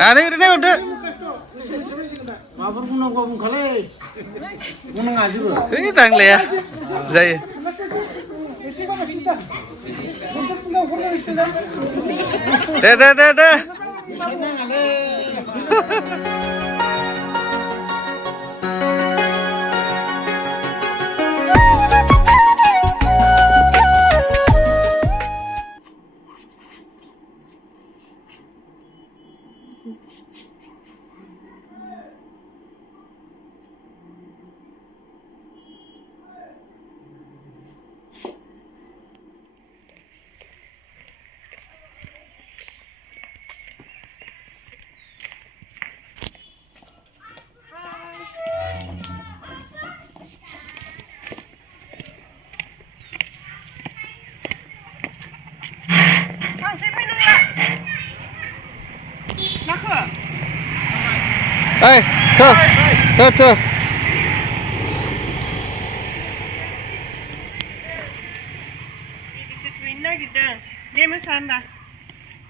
Ada udah. Maafur puno gua bungkale. Puno ngaju. Ini tang le ya. Zai. Dah. Hey, tuh. Disituinnya gitu. Dia mesanda.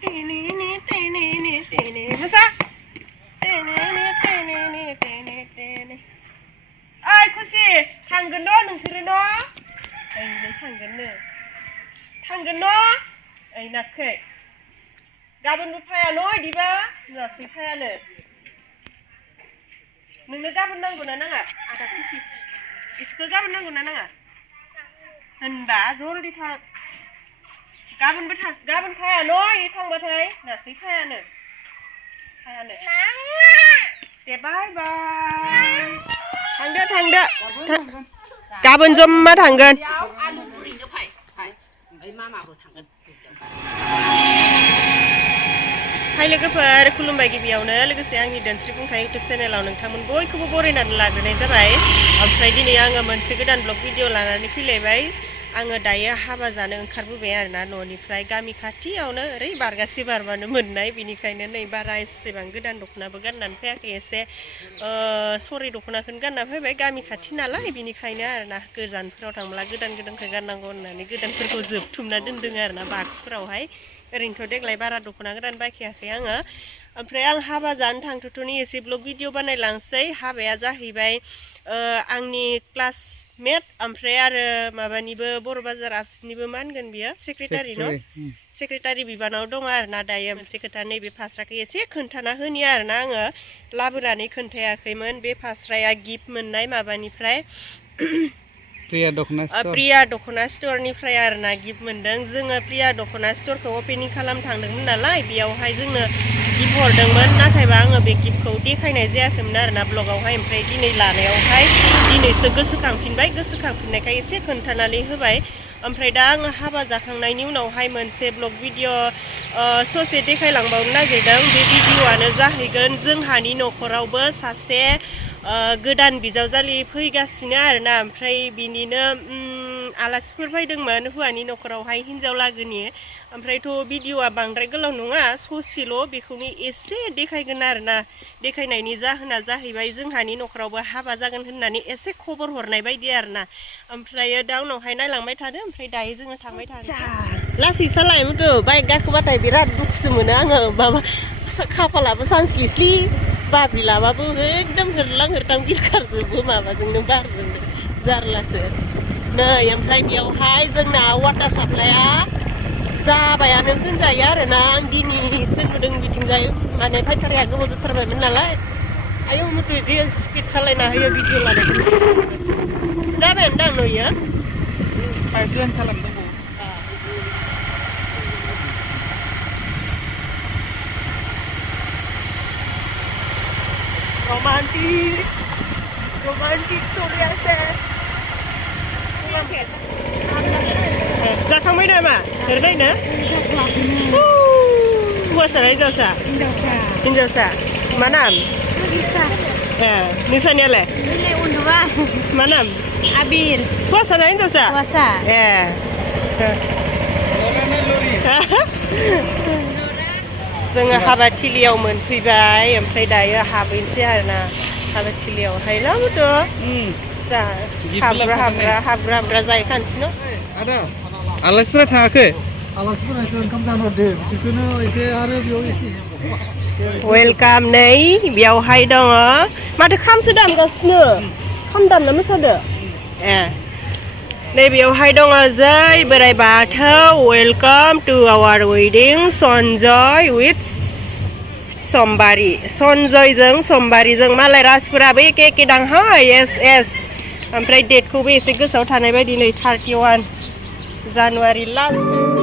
Ini. Masa? Ini. Ay, kusi. Tanggen no, nungsiri no. Ay, ini tanggen no. Tanggen no. Ay, nakke. Gaban bupaya no, di ba? Nakki paya no. Nunggu gaban nanggu nana nggak? Ada kusi. Isko gaban nanggu nana nggak? Hendak jol di thang. Gaban paya no, di thang batai. Nakki paya no. Bye. Thangda. Gaban jomma thanggan. Hai लोगोफोर खुलुमबाय गिबियावनो लोगोसे आंनि दानस्रि बुंथाय YouTube चेनेलाव नोंथांमोन बयखौबो बरायनानै लाग्रोनाय जाबाय। ओमफ्राय दिनै आङो मोनसे गोदान ब्लग भिडिअ लानानै फैलायबाय। आङो दायो हाबा जानो ओंखारबोबाय आरोना न'निफ्राय गामि खाथियावनो ओरै बारगासे बारबानो मोननाय बिनिखायनो नै बारा एसेबां गोदान दख'नाबो गाननानै फैयाखै एसे सरि दख'नाखौनो गानना फैबाय गामि खाथि नालाय बिनिखायनो आरोना गोजानफोराव थांब्ला गोदानखौ गाननांगौ होननानै गोदानफोरखौ जोबथुमना दोनदों आरोना बाक्सफोरावहाय ओरैनोथ' देग्लाय बारा दख'ना गोदान बायखायाखै आङो। ओमफ्राय आं हाबा जानो थांथ'नि एसे ब्लग भिडिअ बानायलांसै। हाबाया जाहैबाय आंनि क्लासमेट ओमफ्राय आरो माबानिबो बर' बाजार आबसिनिबो मा होनगोन बियो सेक्रेटारि न' सेक्रेटारि बिबानाव दङ आरोना दायो मोनसे खोथा नैबे फास्राखौ एसे खोन्थाना होनि आरोना आङो लाबोनानै खोन्थायाखैमोन। बे फास्राया गिफ्ट मोननाय माबानिफ्राय प्रिया दख'ना स्टरनिफ्राय आरोना गिफ्ट मोनदों। जोङो प्रिया दख'ना स्टरखौ अपेनिं खालामनो थांदोंमोन नालाय बेयावहाय जोंनो गिफ्ट हरदोंमोन नाथायबा आङो बे गिफ्टखौ देखायनाय जायाखैमोन आरोना ब्लगावहाय। ओमफ्राय दिनै लानायावहाय दिनैसो गोसोखांफिननायखाय एसे खोन्थानानै होबाय। ओमफ्राय दा आङो हाबा जाखांनायनि उनावहाय मोनसे ब्लग भिडिअ ससे देखायलांबावनो नागिरदों। बे भिडिअआनो जाहैगोन जोंहानि न'खरावबो सासे गोदान बिजावजालि फैगासिनो आरोना। ओमफ्राय बिनिनो आलासिफोर फैदोंमोन हौवानि न'खरावहाय हिन्जाव लागोनि। ओमफ्रायथ' भिडिअआ बांद्राय गोलाव नङा ससेल' बेखौनो एसे देखायगोन आरोना। देखायनायनि जाहोना जाहैबाय जोंहानि न'खरावबो हाबा जागोन होननानै एसे खबर हरनाय बायदि आरोना। ओमफ्राय दा उनावहाय नायलांबाय थादो। ओमफ्राय दायो जोङो थांबाय थादो। लासै सालायमोथ' बाइक गाखोबाथाय बिराद दुखुसो मोनो आङो। माबा खाफालाबो सानस्लिस्लि बाबि लाबाबो एकदम होरलां बिरखारजोबो माबाजोंनो बारजोंनो जारलासो नै। ओमफ्राय बेयावहाय जोंना वाटार साप्लाइआ जाबायानो होनजायो आरोना। आं दिनैसो नुदों बिथिंजाय माने फायखारिया गोबाव जाथारबायमोन नालाय। आयौ मथे जे स्पिड सालायना होयो भिडिअ लानायखौ जाबायानो दां नुयो पाइपलाइन खालामदों। romantic soriase जाखांबाय नामा ओरैनो हौवासा ना हिन्जावसा मा नाम नोंसानियालाय मा नाम Abir हौवासा ना हिन्जावसा जोङो हाबाथिलियाव मोनफैबाय। ओमफ्राय दायो हाबैनोसै आरोना हाबाथिलियावहाय लाबोद' जा हाबग्रा जाहैखानोसै न'। आदा आलासिफोरा थाङाखै? आलासिफोरा ओंखाम जानो हरदों बिसोरखौनो एसे आरो बेयाव एसे वेलकाम नै बेयावहाय दङ माथो खामसो दामगासिनो खाम दामना मोसादो नै बेयावहाय दङ जै बोराइ बाथौ welcome to our wedding Sanjay with Sambari सनजयजों समबारीजों मालाय राजफोराबो एके एके दांहाय एस ओमफ्राय डेटखौबो एसे गोसोआव थानाय बायदि नै 31 January last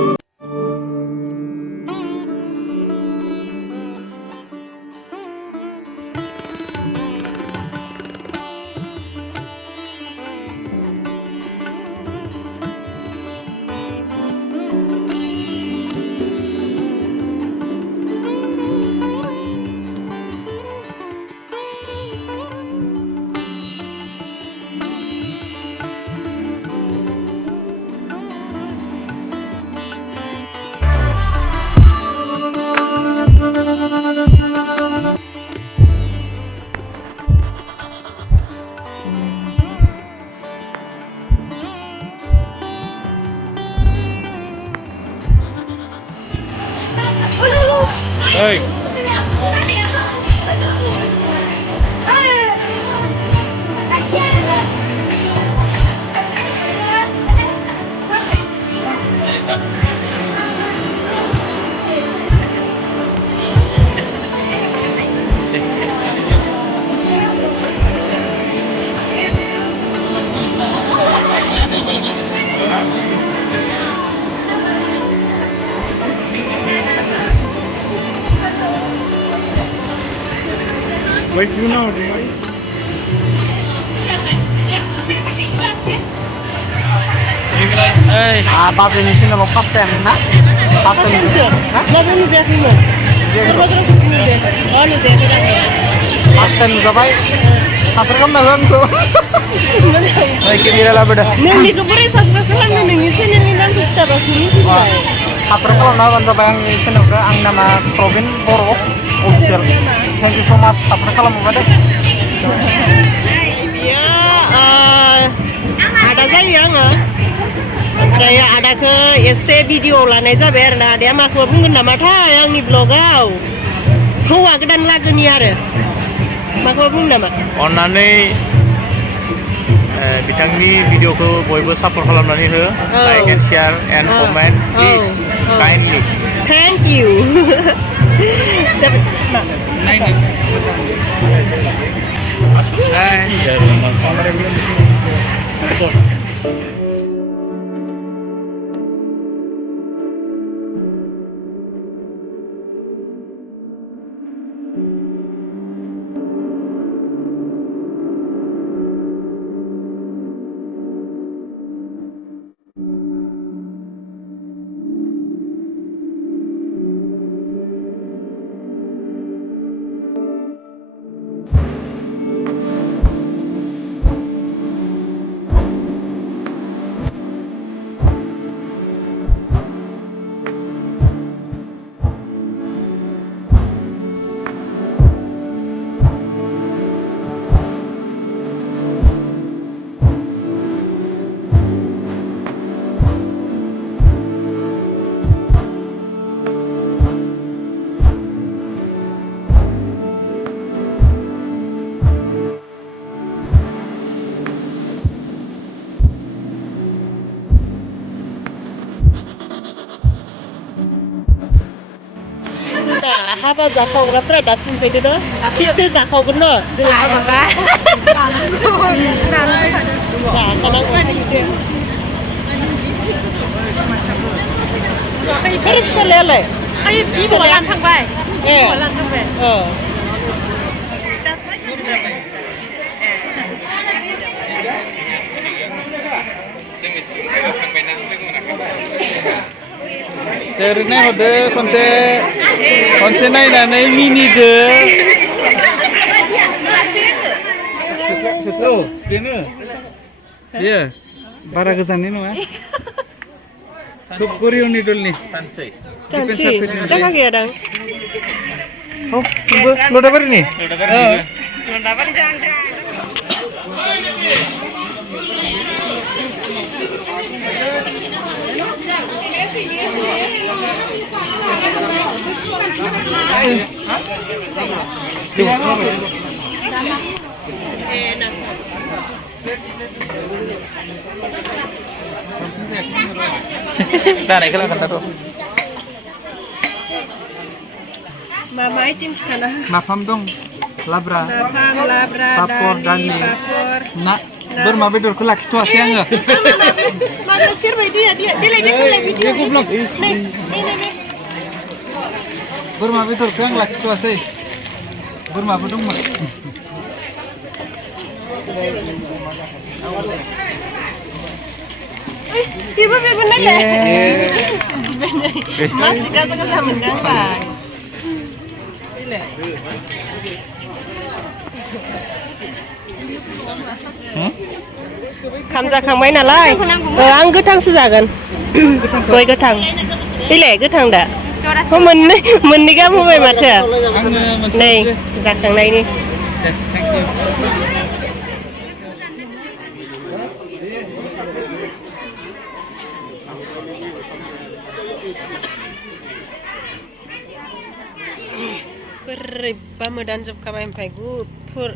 Hey. Wait, you know, Hey. Bapak ini sih nama kapten, nah? Kapten itu. Nabung dehimo. Terus kusini deh. Oh, lu deh kan. Kapten juga baik. Kapten kan nabung tuh. Baik kira lah beda. Nih keberi satu kelan nih sini nih nang kita basini sih. Kapten kalau nabung coba yang sini ke ang nama Robin Boro official. Thank you so much. Kapten kalau mau ada. Ya, ada saya nggak? Oke, ada ke SC video lah nih sabar, nah dia mah aku pun nama tha yang di blogau. Kau agak dan lagu ni ada. Maka pun nama. Onane bitangni video ko boybo support खालामनानै हो like and share and comment please kindly thank you Apa zakau berapa dasin pede dah? Kita zakau benar. Jelas apa? Kerip selele. Ayo, ibu makan tang bay. Makan tang bay. Terus hode konse naiknya mini deh. Oh, dia, bara kesan ini mah. Tuh Korean idol nih. Cantik. Jangan gaya dong. Oh, lo dapat ini? Lo dapat jangan. जानायखौ खोन्थाथ' मा मा item खिथाना नाफाम दं लाब्रा नाफाम लाब्रा पापर दालि दालि पापर ना बोरमा बेदरखौ लाखिथ'वासै आङो माबा सेरबाय दैया देलाय देलाय भिडिअ बोरमा बेदरखौ आं लाखिथ'वासै बोरमाबो दंमोन बेबो नायलाय मासि गाजा गाजा मोनगांबाय खाम जाखांबाय नालाय आं गोथांसो जागोन गय गोथां देलाय गोथां दा मोननै गाहाम होबाय माथो नै जाखांनायनि बोरैबा मोदानजोबखाबाय ओमफ्राय गुफुर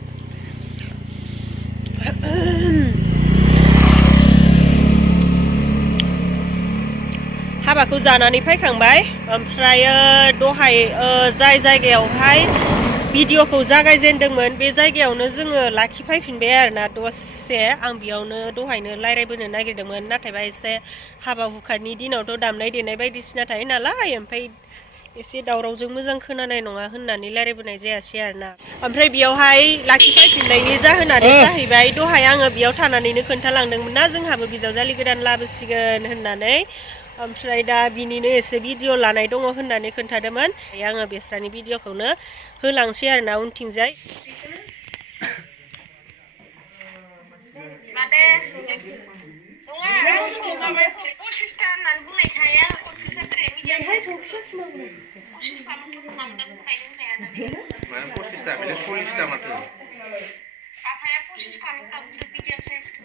हाबाखौ जानानै फैखांबाय ओमफ्राय दहाय जाय जायगायावहाय भिडिअखौ जागायजेनदोंमोन बे जायगायावनो जोङो लाखिफैफिनबाय आरोना दसे आं बेयावनो दहायनो रायज्लायबोनो नागिरदोंमोन नाथायबा एसे हाबा हुखानि दिनावथ' दामनाय देनाय बायदिसिना थायो नालाय ओमफ्राय एसे दावरावजों मोजां खोनानाय नङा होननानै रायज्लायबोनाय जायासै आरोना ओमफ्राय बेयावहाय लाखिफैफिननायनि जाहोनानो जाहैबाय दहाय आङो बेयाव थानानैनो खोन्थालांदोंमोन ना जोंहाबो बिजावजालि गोदान लाबोसिगोन होननानै ओमफ्राय दा बिनिनो एसे भिडिअ लानाय दङ होननानै खोन्थादोंमोन आङो बेस्रानि भिडिअखौनो होलांसै आरोना उनथिंजाय माने नङा माबाखौ 25 था होननानै बुंनायखाय आं कनफिउजन जादों मिडियाम साइजखौ 25 था मामोन बुंनायनि होननाया माने 25 था बेले 40 था माथो आफाया 25 था होनना बुंदों मिडियाम साइजखौ